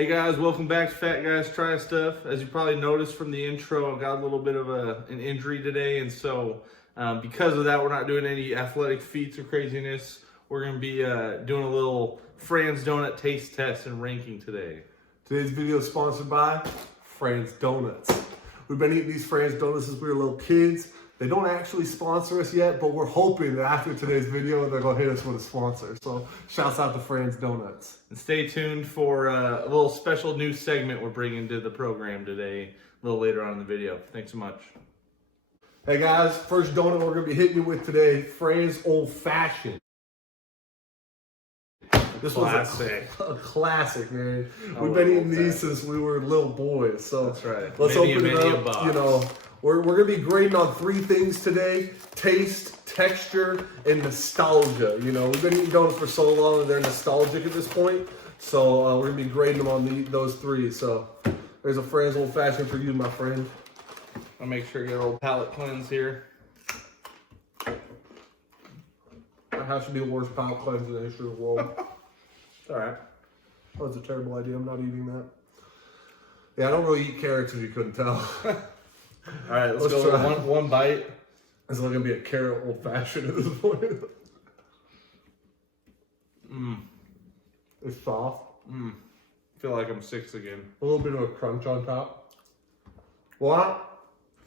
Hey guys, welcome back to Fat Guys Try Stuff. As you probably noticed from the intro, I got a little bit of an injury today, and so because of that, we're not doing any athletic feats or craziness. We're going to be doing a little Franz donut taste test and ranking today. Today's video is sponsored by Franz Donuts. We've been eating these Franz donuts since we were little kids. They don't actually sponsor us yet, but we're hoping that after today's video, they're going to hit us with a sponsor. So shouts out to Franz Donuts. And stay tuned for a little special new segment we're bringing to the program today, a little later on in the video. Thanks so much. Hey guys, first donut we're going to be hitting you with today, Franz Old Fashioned. This one's a classic, man. We've been eating these since we were little boys. So that's right. Let's open it up. You know, we're going to be grading on three things today: taste, texture, and nostalgia. You know, we've been eating donuts for so long and they're nostalgic at this point. So we're going to be grading them on those three. So there's a Franz Old Fashioned for you, my friend. I'll make sure you get a little palate cleanse here. That has to be the worst palate cleanse in the history of the world. All right. Oh, it's a terrible idea. I'm not eating that. Yeah, I don't really eat carrots, if you couldn't tell. All right, let's go with one bite. It's not going to be a carrot old fashioned at this point. It's soft. I feel like I'm 6 again. A little bit of a crunch on top. What?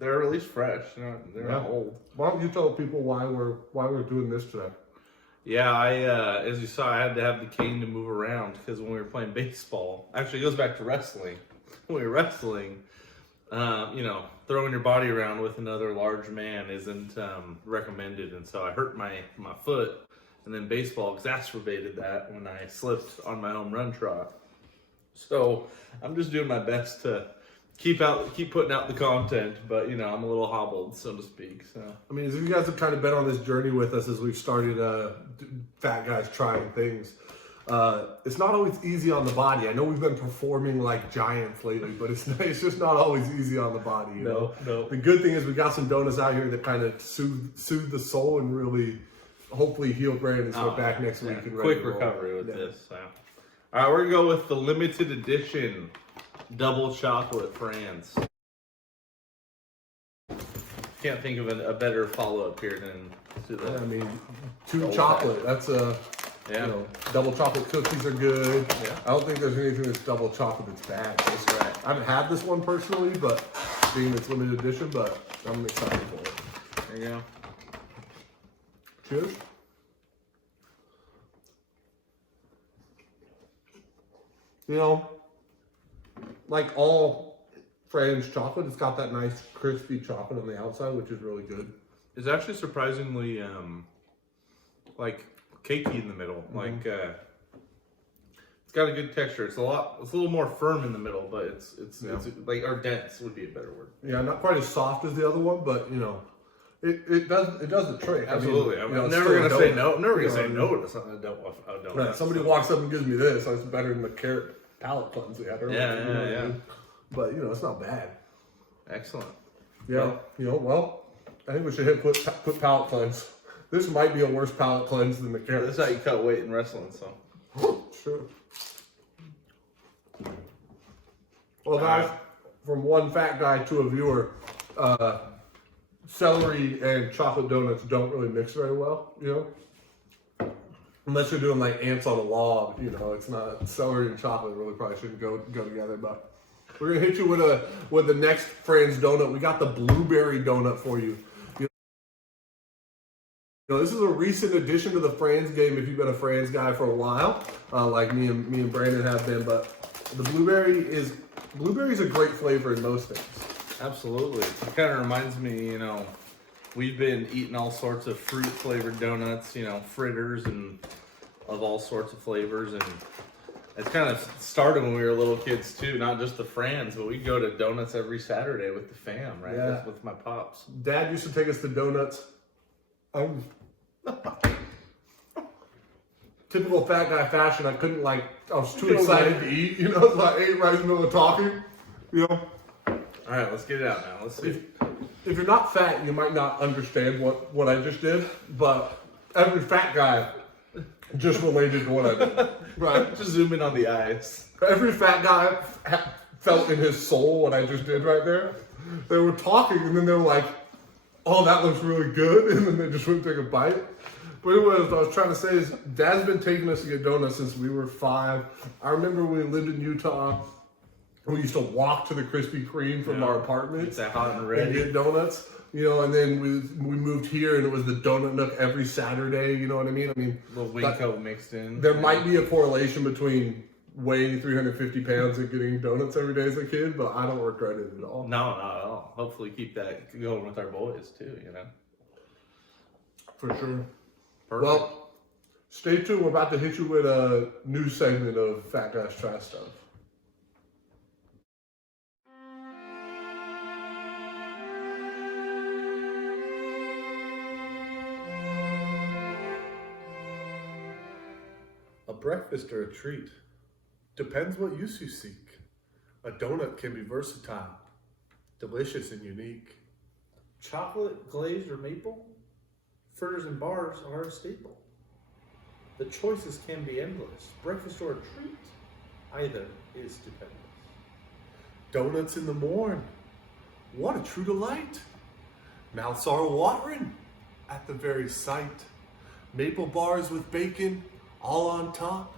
They're at least fresh. They're not old. Why don't you tell people why we're doing this today? Yeah, as you saw, I had to have the cane to move around because when we were playing baseball, actually it goes back to wrestling. When we were wrestling, you know, throwing your body around with another large man isn't recommended, and so I hurt my foot, and then baseball exacerbated that when I slipped on my home run trot. So I'm just doing my best to keep putting out the content, but you know, I'm a little hobbled, so to speak. So I mean, as you guys have kind of been on this journey with us as we've started Fat Guys Trying Things, it's not always easy on the body. I know we've been performing like giants lately, but it's just not always easy on the body. You know? No. The good thing is we got some donuts out here that kind of soothe the soul and really hopefully heal Brandon so we're back next week and ready quick to roll. recovery with this. So. All right, we're gonna go with the limited edition double chocolate Franz. Can't think of a better follow-up here than to the. Yeah, I mean, two chocolate. That's a. Yeah. You know, double chocolate cookies are good. Yeah. I don't think there's anything that's double chocolate that's bad. That's right. I haven't had this one personally, but being it's limited edition, but I'm excited for it. There you go. Cheers. You know, like all Franz chocolate, it's got that nice crispy chocolate on the outside, which is really good. It's actually surprisingly like cakey in the middle. Like it's got a good texture. It's a little more firm in the middle, but it's like, or dense would be a better word. Yeah, not quite as soft as the other one, but you know, it does the trick. Absolutely. I'm never gonna say no. I'm never gonna say no to something I don't. Right. Somebody walks up and gives me this, so it's better than the carrot palate cleanse we had earlier. Yeah. But you know, it's not bad. Excellent. Yeah. You know, well, I think we should hit put palate cleanse. This might be a worse palate cleanse than the carrot. That's how you cut weight in wrestling. So. Sure. Well, guys, from one fat guy to a viewer, celery and chocolate donuts don't really mix very well, you know? Unless you're doing like ants on a log, you know, it's not, celery and chocolate really probably shouldn't go together, but we're gonna hit you with the next Franz donut. We got the blueberry donut for you. You know, this is a recent addition to the Franz game if you've been a Franz guy for a while, like me and Brandon have been, but the blueberry is a great flavor in most things. Absolutely. It kind of reminds me, you know, we've been eating all sorts of fruit flavored donuts, you know, fritters and of all sorts of flavors, and it's kind of started when we were little kids too, not just the Franz, but we'd go to donuts every Saturday with the fam, right? Yeah. With my pops. Dad used to take us to donuts. Typical fat guy fashion. I was too excited to eat, you know, so I ate right in the middle of talking, you know. All right, let's get it out now. Let's see. If you're not fat, you might not understand what I just did, but every fat guy just related to what I did. Right. Just zoom in on the eyes. Every fat guy felt in his soul what I just did right there. They were talking and then they were like, oh, that looks really good. And then they just went and took a bite. But anyway, what I was trying to say is Dad's been taking us to get donuts since we were 5. I remember when we lived in Utah, we used to walk to the Krispy Kreme from our apartment. It's that hot and And ready. get donuts. You know, and then we moved here and it was the donut nook every Saturday, you know what I mean? A little Winco mixed in. There might be a correlation between weighing 350 pounds and getting donuts every day as a kid, but I don't regret it at all. No, not at all. Hopefully keep that going with our boys too, you know. For sure. Perfect. Well, stay tuned. We're about to hit you with a new segment of Fat Guys Try Stuff. A breakfast or a treat. Depends what use you seek. A donut can be versatile, delicious and unique. Chocolate, glazed, or maple? Fritters and bars are a staple. The choices can be endless. Breakfast or a treat? Either is stupendous. Donuts in the morn. What a true delight. Mouths are watering at the very sight. Maple bars with bacon, all on top.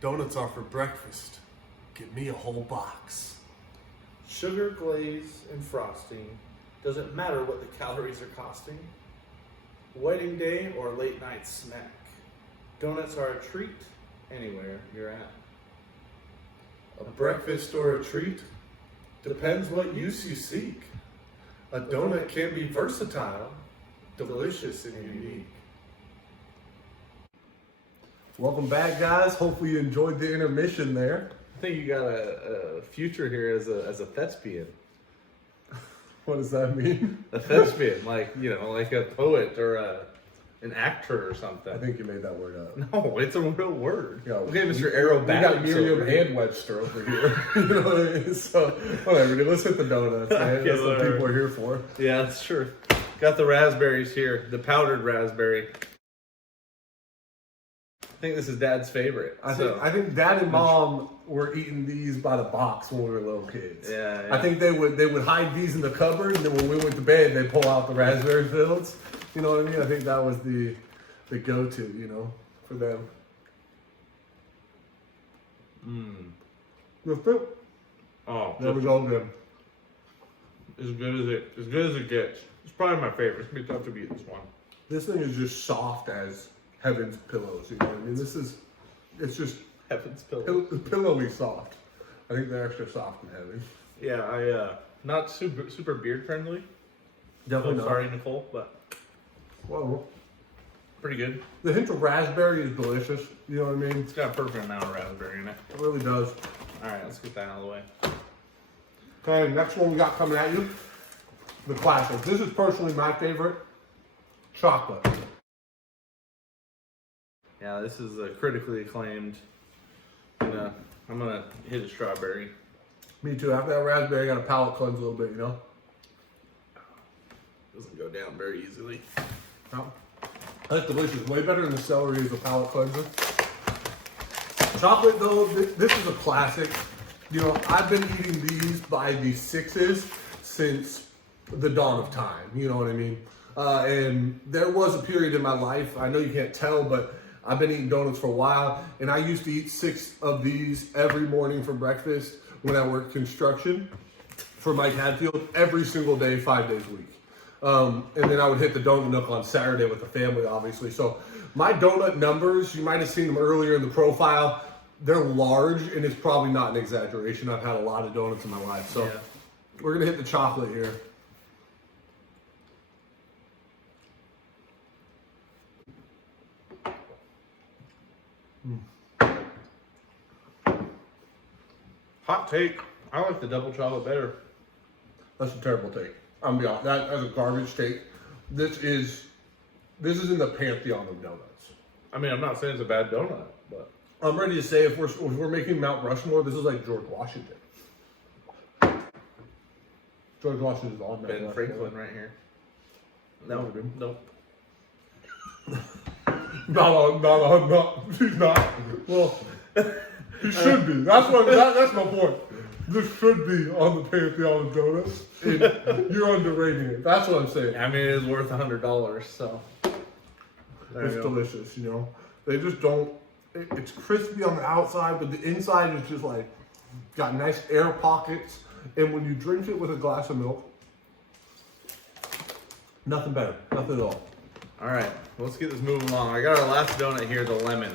Donuts are for breakfast. Get me a whole box. Sugar, glaze, and frosting. Doesn't matter what the calories are costing. Wedding day or late night snack. Donuts are a treat anywhere you're at. A breakfast or a treat? Depends what use you seek. A donut can be versatile, delicious and unique. Welcome back, guys. Hopefully you enjoyed the intermission there. I think you got a future here as a thespian. What does that mean? A thespian, like a poet or an actor or something. I think you made that word up. No, it's a real word. Yeah, Okay, Mr. Arrow We got Babbage Miriam over here. and Webster over here. You know what I mean? So, whatever, dude. Let's hit the donuts, man. Okay, That's what whatever. people are here for. Yeah, that's true. Got the raspberries here, the powdered raspberry. I think this is Dad's favorite. I think Dad and Mom were eating these by the box when we were little kids. Yeah. I think they would hide these in the cupboard, and then when we went to bed, they'd pull out the raspberry fields. You know what I mean? I think that was the go-to, for them. Just it. Oh, That was all good. as good as it gets. It's probably my favorite. It's gonna be tough to beat this one. This thing is just soft as heaven's pillows. You know what I mean? It's just Heaven's pillow. pillowy soft. I think they're extra soft in heaven. Yeah, I not super beard friendly. Definitely not. Sorry, Nicole, but Whoa. pretty good. The hint of raspberry is delicious. You know what I mean? It's got a perfect amount of raspberry in it. It really does. All right, let's get that out of the way. Okay, next one we got coming at you. The classic. This is personally my favorite. Chocolate. Yeah, this is a critically acclaimed. I'm gonna hit a strawberry. Me too. After that raspberry, I got a palate cleanse a little bit, Doesn't go down very easily. Yeah. That's delicious. Way better than the celery as a palate cleanser. Chocolate, though, this is a classic. I've been eating these by the 6s since the dawn of time. You know what I mean? And there was a period in my life, I know you can't tell, but I've been eating donuts for a while, and I used to eat 6 of these every morning for breakfast when I worked construction for Mike Hadfield every single day, 5 days a week. And then I would hit the donut nook on Saturday with the family, obviously. So my donut numbers, you might have seen them earlier in the profile, they're large, and it's probably not an exaggeration. I've had a lot of donuts in my life. So Yeah. We're going to hit the chocolate here. Hot take. I like the double chocolate better. That's a terrible take. I'm gonna be honest. That's a garbage take. This is in the pantheon of donuts. I mean, I'm not saying it's a bad donut, but I'm ready to say if we're making Mount Rushmore, this is like George Washington. George Washington is on Mount Ben Rushmore. Franklin right here. No, dude. nope. He's not. Well, he should be. That's my point. This should be on the Pantheon of Donuts. You're underrating it. That's what I'm saying. I mean, it is worth $100, so. It's delicious, you know. They just don't. It's crispy on the outside, but the inside is just like got nice air pockets. And when you drink it with a glass of milk, nothing better, nothing at all. All right, let's get this moving along. I got our last donut here, the lemon.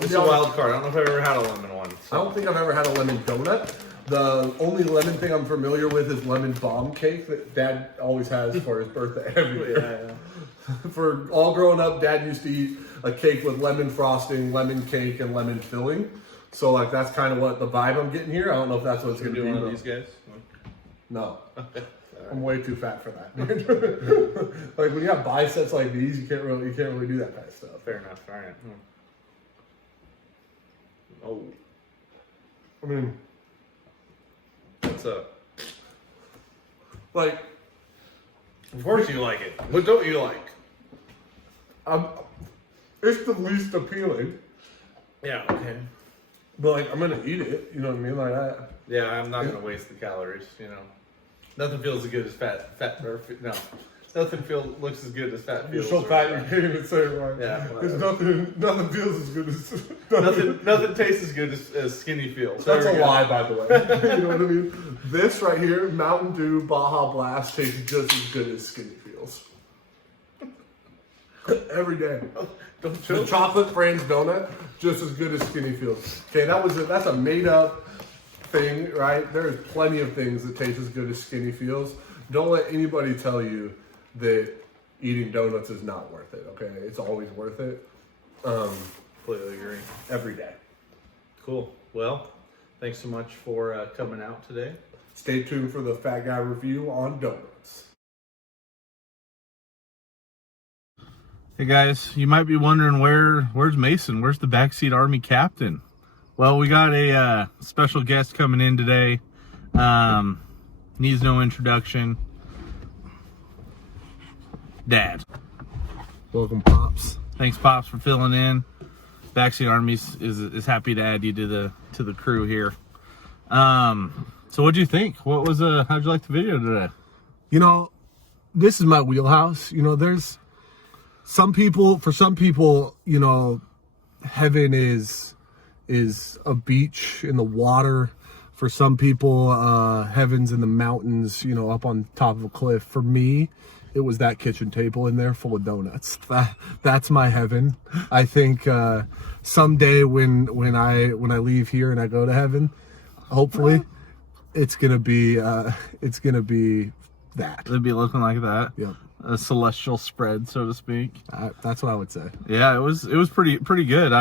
This is a wild card. I don't know if I've ever had a lemon one. So. I don't think I've ever had a lemon donut. The only lemon thing I'm familiar with is lemon bomb cake that Dad always has for his birthday every year. Yeah. For all growing up, Dad used to eat a cake with lemon frosting, lemon cake, and lemon filling. So like that's kind of what the vibe I'm getting here. I don't know if that's what it's going to be. One of these guys? No. I'm way too fat for that. Like when you have biceps like these, you can't really do that kind of stuff. Fair enough. All right. Oh. I mean, what's up? Like, of course you like it. What don't you like? It's the least appealing. Yeah. Okay. But like, I'm gonna eat it. You know what I mean? Like that. Yeah, I'm not gonna waste the calories. You know, nothing feels as good as fat. No, nothing looks as good as fat feels. You're so fat you can't even say it right. Yeah. There's nothing feels as good as nothing tastes as good as skinny feels. That's a lie, by the way. You know what I mean? This right here, Mountain Dew Baja Blast, tastes just as good as skinny feels. Every day. The chocolate Franz donut, just as good as skinny feels. Okay, that's a made up thing, right? There's plenty of things that taste as good as skinny feels. Don't let anybody tell you that eating donuts is not worth it, okay? It's always worth it. Completely agree. Every day. Cool. Well, thanks so much for coming out today. Stay tuned for the Fat Guy review on donuts. Hey guys, you might be wondering where's Mason? Where's the backseat Army captain? Well, we got a special guest coming in today. Needs no introduction. Dad. Welcome, Pops. Thanks, Pops, for filling in. Backseat Army is happy to add you to the crew here. So what'd you think? How'd you like the video today? You know, this is my wheelhouse. You know, for some people, you know, heaven is a beach in the water. For some people, heaven's in the mountains, you know, up on top of a cliff. For me, it was that kitchen table in there full of donuts. That's my heaven. I think someday when I leave here and I go to heaven, hopefully, it's gonna be that. It'd be looking like that. Yep. A celestial spread, so to speak. That's what I would say. Yeah, it was pretty good.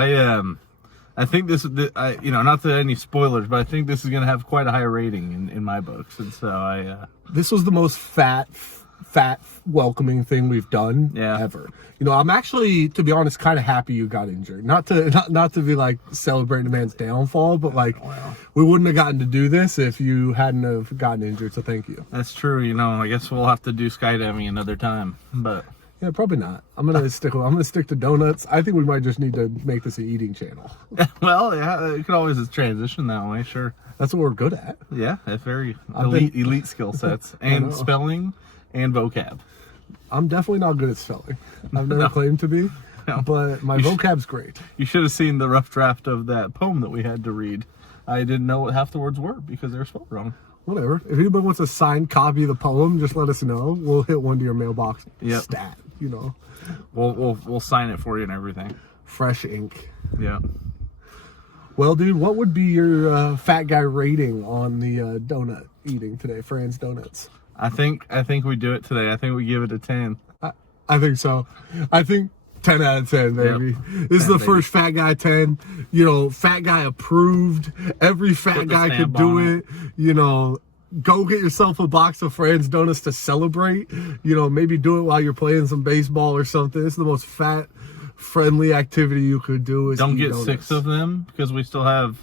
I think this, you know, not that any spoilers, but I think this is going to have quite a high rating in my books, and so this was the most fat, welcoming thing we've done ever. You know, I'm actually, to be honest, kind of happy you got injured. Not to be like celebrating the man's downfall, but like we wouldn't have gotten to do this if you hadn't have gotten injured. So thank you. That's true. You know, I guess we'll have to do skydiving another time, but. Yeah, probably not. I'm gonna stick to donuts. I think we might just need to make this an eating channel. Well, yeah, it could always transition that way. Sure, that's what we're good at. Yeah, it's very elite skill sets and spelling and vocab. I'm definitely not good at spelling. I've never claimed to be, but my vocab's great. You should have seen the rough draft of that poem that we had to read. I didn't know what half the words were because they were spelled wrong. Whatever. If anybody wants a signed copy of the poem, just let us know. We'll hit one to your mailbox. Stat. You know, we'll sign it for you and everything. Fresh ink. Yeah. Well, dude, what would be your fat guy rating on the donut eating today, Franz Donuts? I think we do it today. I think we give it a 10. I think so. I think 10 out of 10, baby. Yep. This is the first Fat Guy 10. You know, Fat Guy approved. Every fat guy could do it. You know. Go get yourself a box of Franz Donuts to celebrate. You know, maybe do it while you're playing some baseball or something. It's the most fat, friendly activity you could do. Don't get donuts. 6 of them because we still have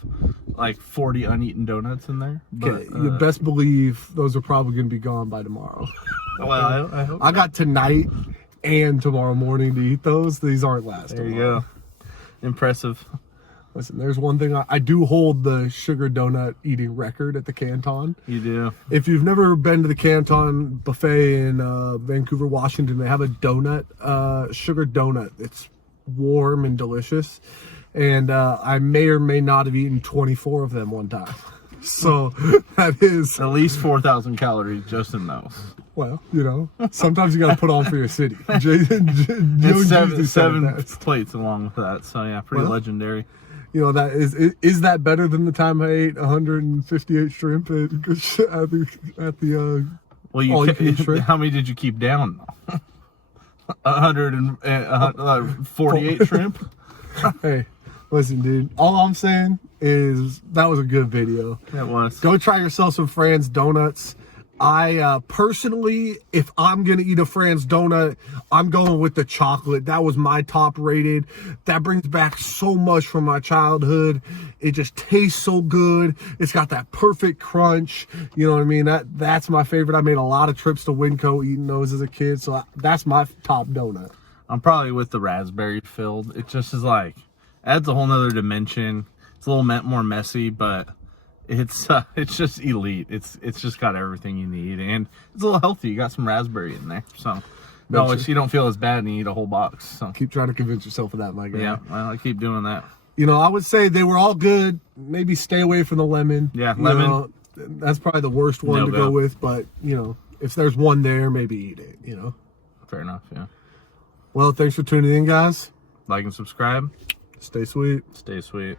like 40 uneaten donuts in there. But you best believe those are probably going to be gone by tomorrow. Well, I hope I got tonight and tomorrow morning to eat those, these aren't lasting. There you go. Impressive. Listen, there's one thing. I do hold the sugar donut eating record at the Canton. You do. If you've never been to the Canton buffet in Vancouver, Washington, they have a donut, sugar donut. It's warm and delicious. And I may or may not have eaten 24 of them one time. So that is at least 4,000 calories just in those. Well, you know, sometimes you got to put on for your city. It's seven plates along with that. So yeah, pretty legendary. You know, that is that better than the time I ate 158 shrimp at the well, shrimp? How many did you keep down? 148 shrimp. Hey, listen, dude. All I'm saying is that was a good video. It was. Go try yourself some Franz donuts. I personally, if I'm gonna eat a Franz donut, I'm going with the chocolate. That was my top rated. That brings back so much from my childhood. It just tastes so good. It's got that perfect crunch. You know what I mean? That's my favorite. I made a lot of trips to Winco eating those as a kid, so that's my top donut. I'm probably with the raspberry filled. It just is like adds a whole nother dimension. It's a little more messy, but it's just elite. It's just got everything you need, and it's a little healthy. You got some raspberry in there, so no, you don't feel as bad and you eat a whole box. So keep trying to convince yourself of that, my guy. Yeah, well, I keep doing that. You know, I would say they were all good. Maybe stay away from the lemon. Yeah, lemon. Know, that's probably the worst one to go with. But you know, if there's one there, maybe eat it. You know. Fair enough. Yeah. Well, thanks for tuning in, guys. Like and subscribe. Stay sweet. Stay sweet.